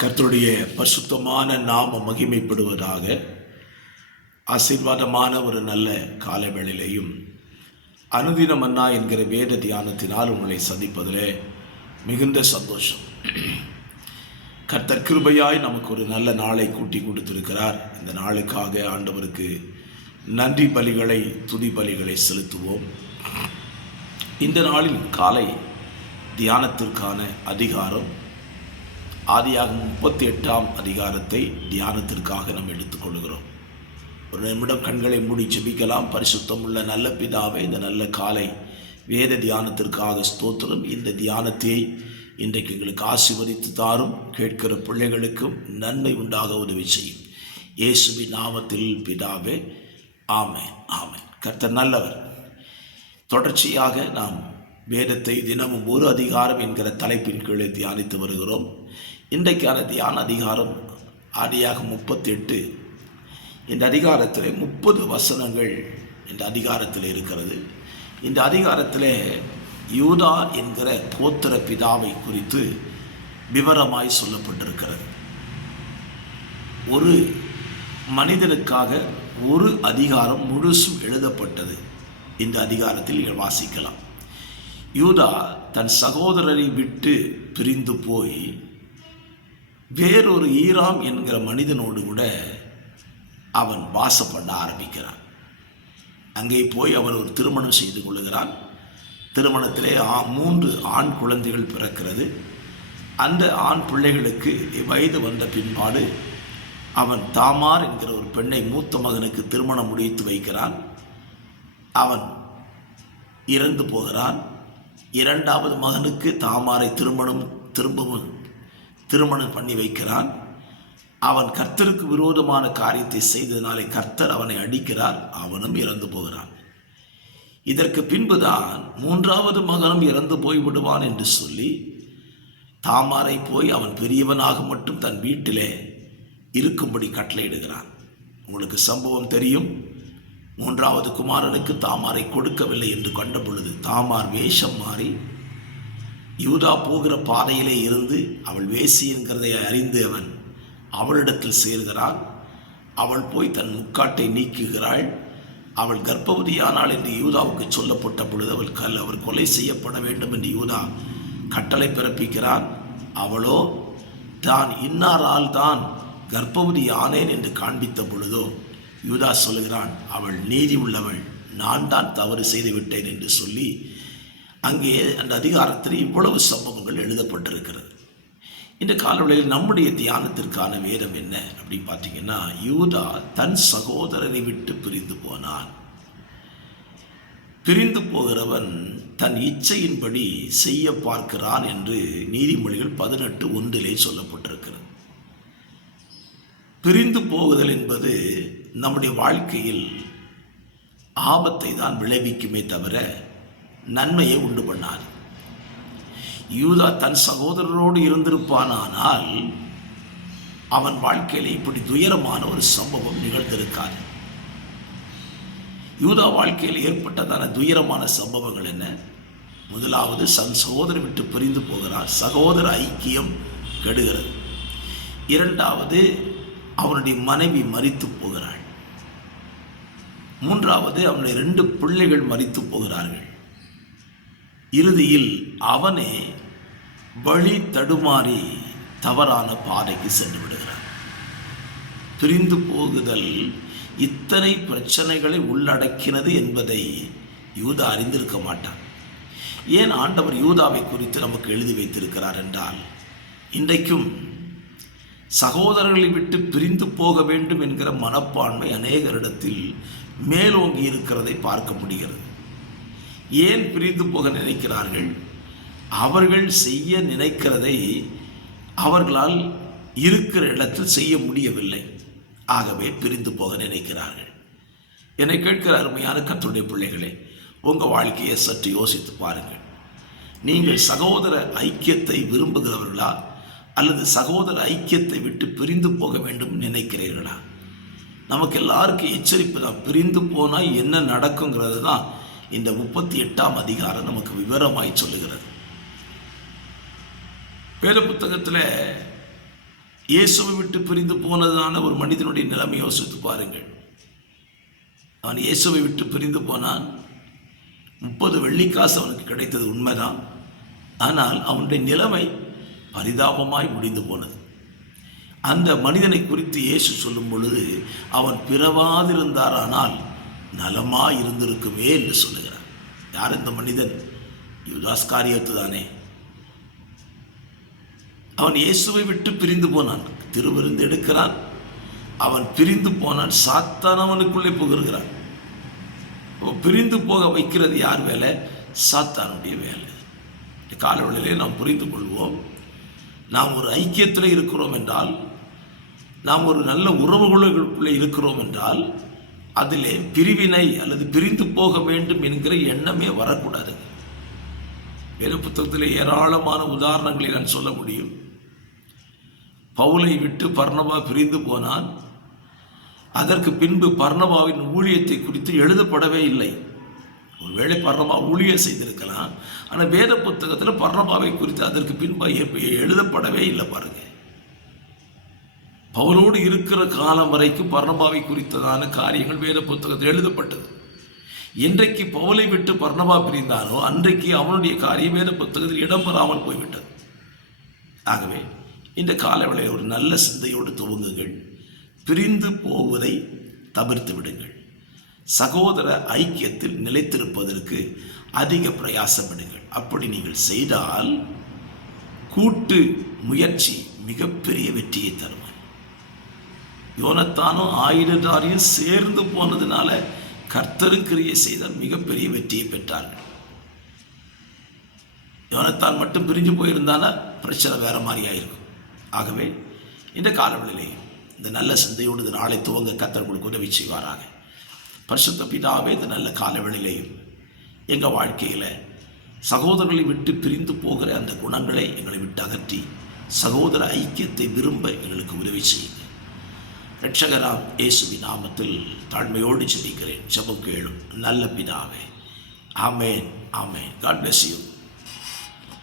கர்த்தருடைய பரிசுத்தமான நாம மகிமைப்படுவதாக. ஆசீர்வாதமான ஒரு நல்ல காலை வேளையிலையும் அனுதின மன்னா என்கிற வேத தியானத்தினால் உங்களை சந்திப்பதிலே மிகுந்த சந்தோஷம். கர்த்தர் கிருபையாய் நமக்கு ஒரு நல்ல நாளை கூட்டி கொடுத்திருக்கிறார். இந்த நாளுக்காக ஆண்டவருக்கு நன்றி பலிகளை, துதி பலிகளை செலுத்துவோம். இந்த நாளில் காலை தியானத்திற்கான அதிகாரம் ஆதியாகமம் 38ஆம் அதிகாரத்தை தியானத்திற்காக நாம் எடுத்துக்கொள்கிறோம். ஒரு நிமிடம் கண்களை மூடி ஜெபிக்கலாம். பரிசுத்தம் உள்ள நல்ல பிதாவே, இந்த நல்ல காலை வேத தியானத்திற்காக ஸ்தோத்திரம். இந்த தியானத்தை இன்றைக்கு எங்களுக்கு ஆசீர்வதித்து தாரும். கேட்கிற பிள்ளைகளுக்கும் நன்மை உண்டாக உதவி செய்யும். இயேசுவின் நாமத்தில் பிதாவே, ஆமென், ஆமென். கர்த்தர் நல்லவர். தொடர்ச்சியாக நாம் வேதத்தை தினமும் ஒரு அதிகாரம் என்கிற தலைப்பின் கீழே தியானித்து வருகிறோம். இன்றைக்கான தியான அதிகாரம் ஆதியாகமம் 38. இந்த அதிகாரத்தில் 30 வசனங்கள் இந்த அதிகாரத்தில் இருக்கிறது. இந்த அதிகாரத்தில் யூதா என்கிற கோத்திர பிதாவை குறித்து விவரமாய் சொல்லப்பட்டிருக்கிறது. ஒரு மனிதனுக்காக ஒரு அதிகாரம் முழுசும் எழுதப்பட்டது. இந்த அதிகாரத்தில் வாசிக்கலாம். யூதா தன் சகோதரரை விட்டு பிரிந்து போய் வேறொரு ஈராம் என்கிற மனிதனோடு கூட அவன் வாசம் பண்ண ஆரம்பிக்கிறான். அங்கே போய் அவன் ஒரு திருமணம் செய்து கொள்ளுகிறான். திருமணத்திலே 3 ஆண் குழந்தைகள் பிறக்கிறது. அந்த ஆண் பிள்ளைகளுக்கு வயது வந்த பின்பாடு அவன் தாமார் என்கிற ஒரு பெண்ணை மூத்த மகனுக்கு திருமணம் முடித்து வைக்கிறான். அவன் இறந்து போகிறான். 2வது மகனுக்கு தாமாரை திரும்பவும் திருமணம் பண்ணி வைக்கிறான். அவன் கர்த்தருக்கு விரோதமான காரியத்தை செய்ததினாலே கர்த்தர் அவனை அடிக்கிறார். அவனும் இறந்து போகிறான். இதற்கு பின்புதான் 3வது மகனும் இறந்து போய்விடுவான் என்று சொல்லி தாமாரை போய் அவன் பெரியவனாக மட்டும் தன் வீட்டிலே இருக்கும்படி கட்டளையிடுகிறான். உங்களுக்கு சம்பவம் தெரியும். 3வது குமாரனுக்கு தாமாரை கொடுக்கவில்லை என்று கண்ட பொழுது தாமார் வேஷம் மாறி யூதா போகிற பாதையிலே இருந்து அவள் வேசி என்கிறதை அறிந்து அவன் அவளிடத்தில் சேர்கிறான். அவள் போய் தன் முக்காட்டை நீக்குகிறாள். அவள் கர்ப்பவதியானாள் என்று யூதாவுக்கு சொல்லப்பட்ட பொழுது அவர் கொலை செய்யப்பட வேண்டும் என்று யூதா கட்டளை பிறப்பிக்கிறான். அவளோ தான் இன்னாரால் தான் கர்ப்பவதி ஆனேன் என்று காண்பித்த பொழுதோ யூதா சொல்கிறான், அவள் நீதி உள்ளவள், நான் தான் தவறு செய்து விட்டேன் என்று சொல்லி அங்கே அந்த அதிகாரத்தில் இவ்வளவு சம்பவங்கள் எழுதப்பட்டிருக்கிறது. இந்த காலவெளியில் நம்முடைய தியானத்திற்கான வேதம் என்ன அப்படின்னு பார்த்தீங்கன்னா, யூதா தன் சகோதரரை விட்டு பிரிந்து போனான். பிரிந்து போகிறவன் தன் இச்சையின்படி செய்ய பார்க்கிறான் என்று நீதிமொழிகள் 18:1 சொல்லப்பட்டிருக்கிறது. பிரிந்து போகுதல் என்பது நம்முடைய வாழ்க்கையில் ஆபத்தை தான் விளைவிக்குமே தவிர நன்மையை உண்டு பண்ணாது. யூதா தன் சகோதரரோடு இருந்திருப்பானால் அவன் வாழ்க்கையில் இப்படி துயரமான ஒரு சம்பவம் நிகழ்ந்திருக்காது. யூதா வாழ்க்கையில் ஏற்பட்டதான துயரமான சம்பவங்கள் என்ன? முதலாவது, சகோதரரை விட்டு பிரிந்து போகிறார். சகோதர ஐக்கியம் கெடுகிறது. 2வது, அவனுடைய மனைவி மரித்து போகிறாள். 3வது, அவனுடைய 2 பிள்ளைகள் மரித்து போகிறார்கள். இறுதியில் அவனே வழி தடுமாறி தவறான பாதைக்கு சென்று விடுகிறான். பிரிந்து போகுதல் இத்தனை பிரச்சனைகளை உள்ளடக்கினது என்பதை யூதா அறிந்திருக்க மாட்டான். ஏன் ஆண்டவர் யூதாவை குறித்து நமக்கு எழுதி வைத்திருக்கிறார் என்றால், இன்றைக்கும் சகோதரர்களை விட்டு பிரிந்து போக வேண்டும் என்கிற மனப்பான்மை அநேகரிடத்தில் மேலோங்கி இருக்கிறதை பார்க்க முடிகிறது. ஏன் பிரிந்து போக நினைக்கிறார்கள்? அவர்கள் செய்ய நினைக்கிறதை அவர்களால் இருக்கிற இடத்தில் செய்ய முடியவில்லை. ஆகவே பிரிந்து போக நினைக்கிறார்கள். என்னை கேட்கிற அருமையான கர்த்தருடைய பிள்ளைகளே, உங்கள் வாழ்க்கையை சற்று யோசித்து பாருங்கள். நீங்கள் சகோதர ஐக்கியத்தை விரும்புகிறவர்களா அல்லது சகோதர ஐக்கியத்தை விட்டு பிரிந்து போக வேண்டும் நினைக்கிறீர்களா? நமக்கு எல்லாருக்கும் எச்சரிப்பு தான். பிரிந்து போனால் என்ன நடக்குங்கிறது தான் இந்த 38ஆம் அதிகாரம் நமக்கு விவரமாய் சொல்லுகிறது. வேத புத்தகத்தில் இயேசுவை விட்டு பிரிந்து போனதான ஒரு மனிதனுடைய நிலைமை யோசித்து பாருங்கள். அவன் இயேசுவை விட்டு பிரிந்து போனான். 30 வெள்ளிக்காசு அவனுக்கு கிடைத்தது உண்மைதான். ஆனால் அவனுடைய நிலைமை பரிதாபமாய் முடிந்து போனது. அந்த மனிதனை குறித்து இயேசு சொல்லும் பொழுது, அவன் பிறவாதிருந்தாரானால் நலமாய் இருந்திருக்குமே என்று சொல்லுகிறார். யார் இந்த மனிதன்? யூதாஸ் காரியத்து தானே. அவன் இயேசுவை விட்டு பிரிந்து போனான். திருவிருந்து எடுக்கிறான், அவன் பிரிந்து போனான். சாத்தான் அவனுக்குள்ளே புகுகிறான். பிரிந்து போக வைக்கிறது யார் வேலை? சாத்தானுடைய வேலை. காலவழியிலே நாம் புரிந்து கொள்வோம். நாம் ஒரு ஐக்கியத்தில் இருக்கிறோம் என்றால், நாம் ஒரு நல்ல உறவுகளுக்குள்ளே இருக்கிறோம் என்றால், அதிலே பிரிவினை அல்லது பிரிந்து போக வேண்டும் என்கிற எண்ணமே வரக்கூடாது. வேத புத்தகத்திலே ஏராளமான உதாரணங்களை நான் சொல்ல முடியும். பவுலை விட்டு பர்னபா பிரிந்து போனான். அதற்கு பின்பு பர்னபாவின் ஊழியத்தை குறித்து எழுதப்படவே இல்லை. ஒருவேளை பர்னபா ஊழியம் செய்திருக்கலாம், ஆனால் வேத புத்தகத்தில் பர்னபாவை குறித்து அதற்கு பின்பு எழுதப்படவே இல்லை. பாருங்க, பவுலோடு இருக்கிற காலம் வரைக்கும் பர்னபாவை குறித்ததான காரியங்கள் வேத புத்தகத்தில் எழுதப்பட்டது. என்றைக்கு பவுலை விட்டு பர்னபா பிரிந்தானோ அன்றைக்கு அவனுடைய காரியம் வேத புத்தகத்தில் இடம்பெறாமல் போய்விட்டது. ஆகவே இந்த காலவேளையில் ஒரு நல்ல சிந்தையோடு துவங்குங்கள். பிரிந்து போவதை தவிர்த்து விடுங்கள். சகோதர ஐக்கியத்தில் நிலைத்திருப்பதற்கு அதிக பிரயாசப்படுங்கள். அப்படி நீங்கள் செய்தால் கூட்டு முயற்சி மிகப்பெரிய வெற்றியை தரும். யோனத்தானும் ஆயுததாரியும் சேர்ந்து போனதுனால கர்த்தரும் கிரியை செய்தால் மிகப்பெரிய வெற்றியை பெற்றார்கள். யோனத்தான் மட்டும் பிரிஞ்சு போயிருந்தானா பிரச்சனை வேற மாதிரியாயிருக்கும். ஆகவே இந்த காலவெளியிலே இந்த நல்ல சிந்தையோடு இந்த நாளை துவங்க கர்த்தர் உங்களுக்கு உதவி செய்வாராக. பரிசுத்த பிதாவே, இந்த நல்ல காலவெளியிலேயும் எங்கள் வாழ்க்கையில் சகோதரர்களை விட்டு பிரிந்து போகிற அந்த குணங்களை எங்களை விட்டு அகற்றி சகோதர ஐக்கியத்தை விரும்ப எங்களுக்கு உதவி செய்யுங்க. இரட்சகராம் இயேசுவின் நாமத்தில் தாழ்மையோடு ஜெபிக்கிறேன். ஜெபம் கேளும் நல்ல பிதாவே. ஆமேன், ஆமேன். God bless you.